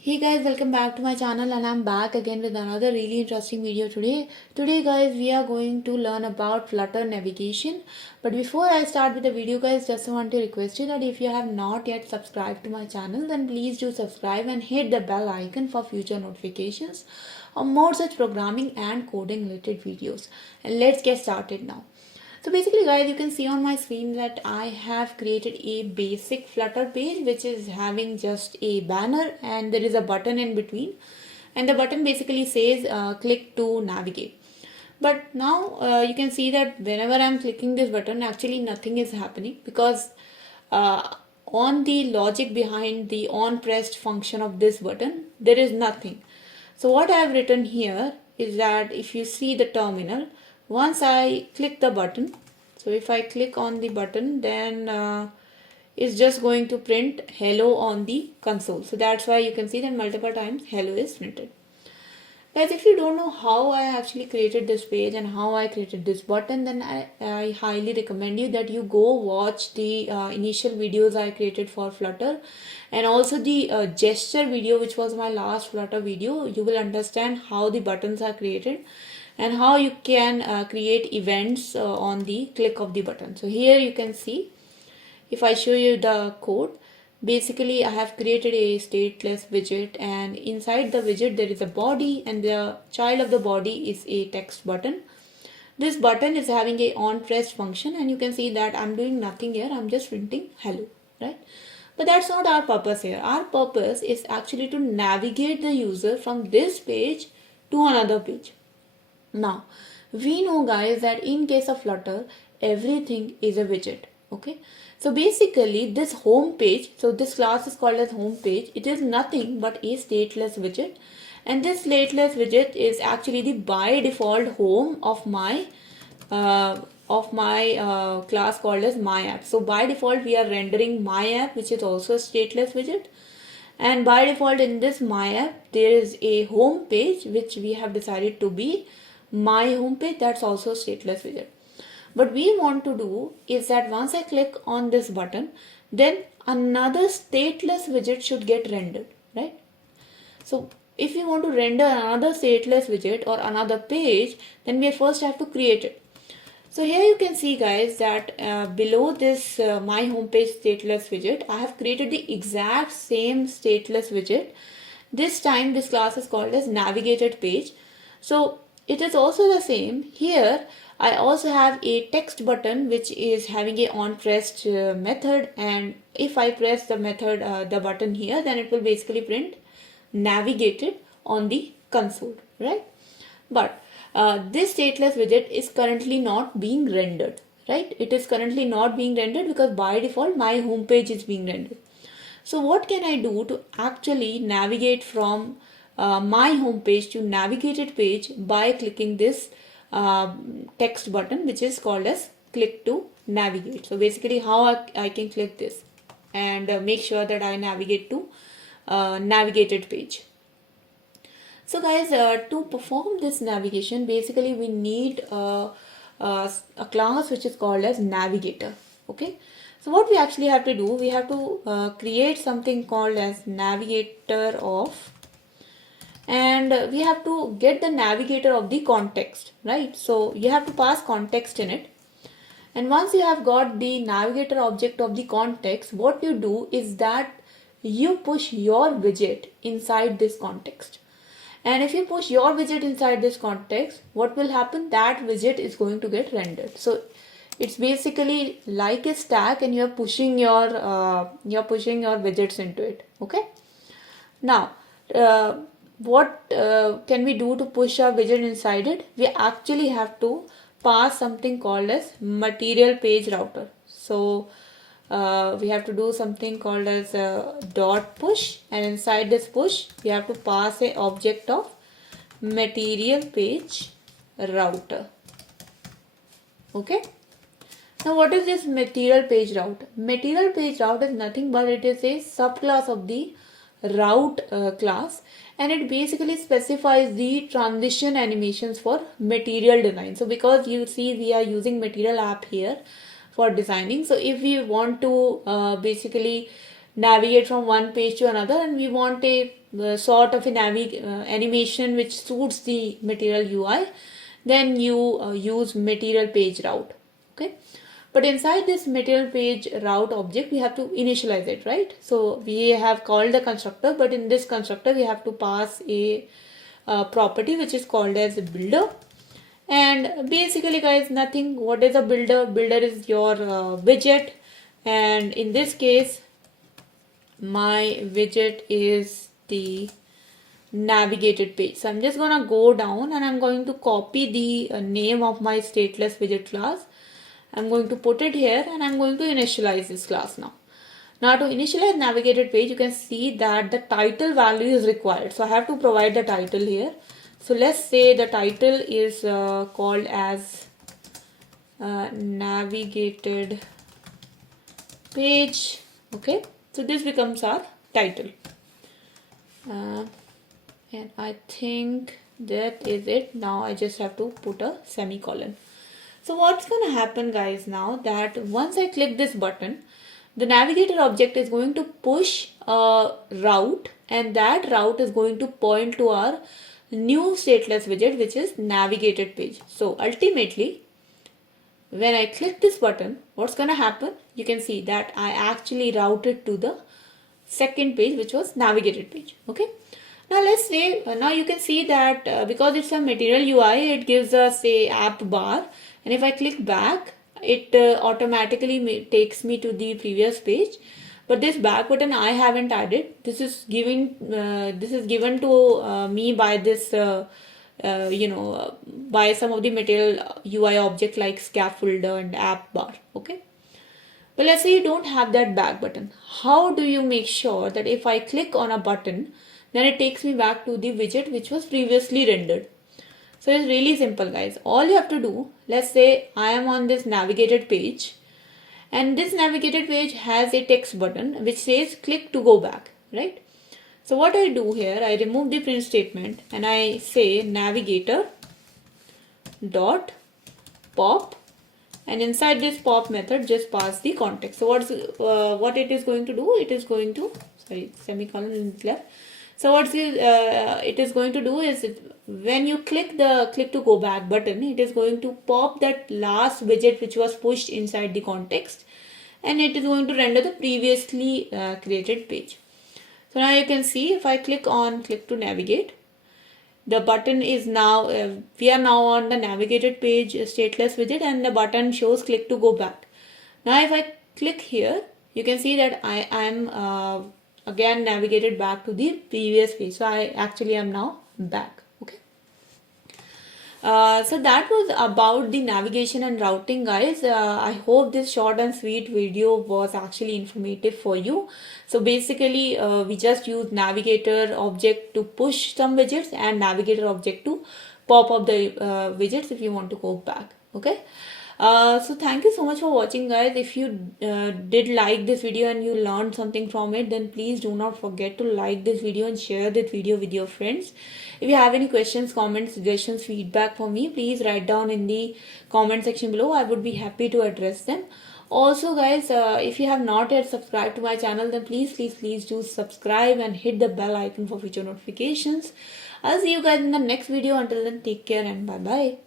Hey guys, welcome back to my channel and I'm back again with another really interesting video today. Today guys, we are going to learn about Flutter Navigation. But before I start with the video guys, just want to request you that if you have not yet subscribed to my channel, then please do subscribe and hit the bell icon for future notifications of more such programming and coding related videos. And let's get started now. So basically guys, you can see on my screen that I have created a basic Flutter page which is having just a banner and there is a button in between, and the button basically says click to navigate. But now you can see that whenever I'm clicking this button, actually nothing is happening because on the logic behind the on pressed function of this button, there is nothing. So what I have written here is that if you see the terminal, once I click the button, so if I click on the button, then it's just going to print hello on the console. So that's why you can see that multiple times hello is printed. Guys, if you don't know how I actually created this page and how I created this button, then I highly recommend you that you go watch the initial videos I created for Flutter and also the gesture video, which was my last Flutter video. You will understand how the buttons are created and how you can create events on the click of the button. So here you can see, if I show you the code, basically I have created a stateless widget, and inside the widget there is a body and the child of the body is a text button. This button is having a on pressed function, and you can see that I'm doing nothing here, I'm just printing hello, right? But that's not our purpose here. Our purpose is actually to navigate the user from this page to another page. Now, we know guys that in case of Flutter, everything is a widget. Okay, so basically this home page, so this class is called as home page. It is nothing but a stateless widget, and this stateless widget is actually the by default home of my class called as my app. So by default we are rendering my app, which is also a stateless widget. And by default in this my app there is a home page which we have decided to be my home page, that's also stateless widget. What we want to do is that once I click on this button, then another stateless widget should get rendered, right? So if we want to render another stateless widget or another page, then we first have to create it. So here you can see guys that below this my homepage stateless widget, I have created the exact same stateless widget. This time this class is called as navigated page. So it is also the same. Here I also have a text button which is having a on pressed method, and if I press the method the button here, then it will basically print navigated on the console, right? But this stateless widget is currently not being rendered, right? It is currently not being rendered because by default my home page is being rendered. So what can I do to actually navigate from my home page to navigated page by clicking this text button which is called as click to navigate. So basically how I can click this and make sure that I navigate to navigated page. So guys, to perform this navigation, basically we need a class which is called as Navigator. Okay, so what we actually have to do, we have to create something called as Navigator of, and we have to get the navigator of the context, right? So you have to pass context in it. And once you have got the navigator object of the context, what you do is that you push your widget inside this context. And if you push your widget inside this context, what will happen? That widget is going to get rendered. So it's basically like a stack, and you're pushing your widgets into it. Okay. Now, what can we do to push our widget inside it? We actually have to pass something called as material page router. So we have to do something called as dot push, and inside this push we have to pass a object of material page router. Okay. Now what is this material page route? Material page route is nothing but it is a subclass of the route class, and it basically specifies the transition animations for material design. So because you see we are using material app here for designing, so if we want to basically navigate from one page to another, and we want a sort of an animation which suits the material UI, then you use material page route. Okay, but inside this material page route object, we have to initialize it, right? So we have called the constructor, but in this constructor we have to pass a property which is called as a builder. And basically guys, nothing. What is a builder? Builder is your widget, and in this case my widget is the navigated page. So I'm just gonna go down and I'm going to copy the name of my stateless widget class. I'm going to put it here and I'm going to initialize this class now. Now to initialize navigated page, you can see that the title value is required. So I have to provide the title here. So let's say the title is called as navigated page. Okay, so this becomes our title. And I think that is it. Now I just have to put a semicolon. So what's going to happen guys now, that once I click this button, the navigator object is going to push a route, and that route is going to point to our new stateless widget, which is navigated page. So ultimately, when I click this button, what's going to happen? You can see that I actually routed to the second page, which was navigated page. Okay. Now let's say, now you can see that because it's a material UI, it gives us a app bar, and if I click back, it automatically takes me to the previous page. But this back button I haven't added. This is given to me by this by some of the material UI object like scaffolder and app bar. Okay, but let's say you don't have that back button. How do you make sure that if I click on a button, then it takes me back to the widget which was previously rendered? So it's really simple guys. All you have to do, let's say I am on this navigated page, and this navigated page has a text button which says click to go back, right? So what I do here, I remove the print statement and I say navigator dot pop, and inside this pop method just pass the context. So what it is going to do, it is going to, sorry, semicolon is left. So what it is going to do is, when you click the click to go back button, it is going to pop that last widget which was pushed inside the context, and it is going to render the previously created page. So now you can see, if I click to navigate, the button is now, we are now on the navigated page stateless widget, and the button shows click to go back. Now if I click here, you can see that I am again navigated back to the previous page. So I actually am now back. Okay. So that was about the navigation and routing guys. I hope this short and sweet video was actually informative for you. So basically we just use navigator object to push some widgets and navigator object to pop up the widgets if you want to go back. Okay. So thank you so much for watching guys. If you did like this video and you learned something from it, then please do not forget to like this video and share this video with your friends. If you have any questions, comments, suggestions, feedback for me, please write down in the comment section below. I would be happy to address them. Also guys, if you have not yet subscribed to my channel, then please do subscribe and hit the bell icon for future notifications. I'll see you guys in the next video. Until then, take care and bye bye.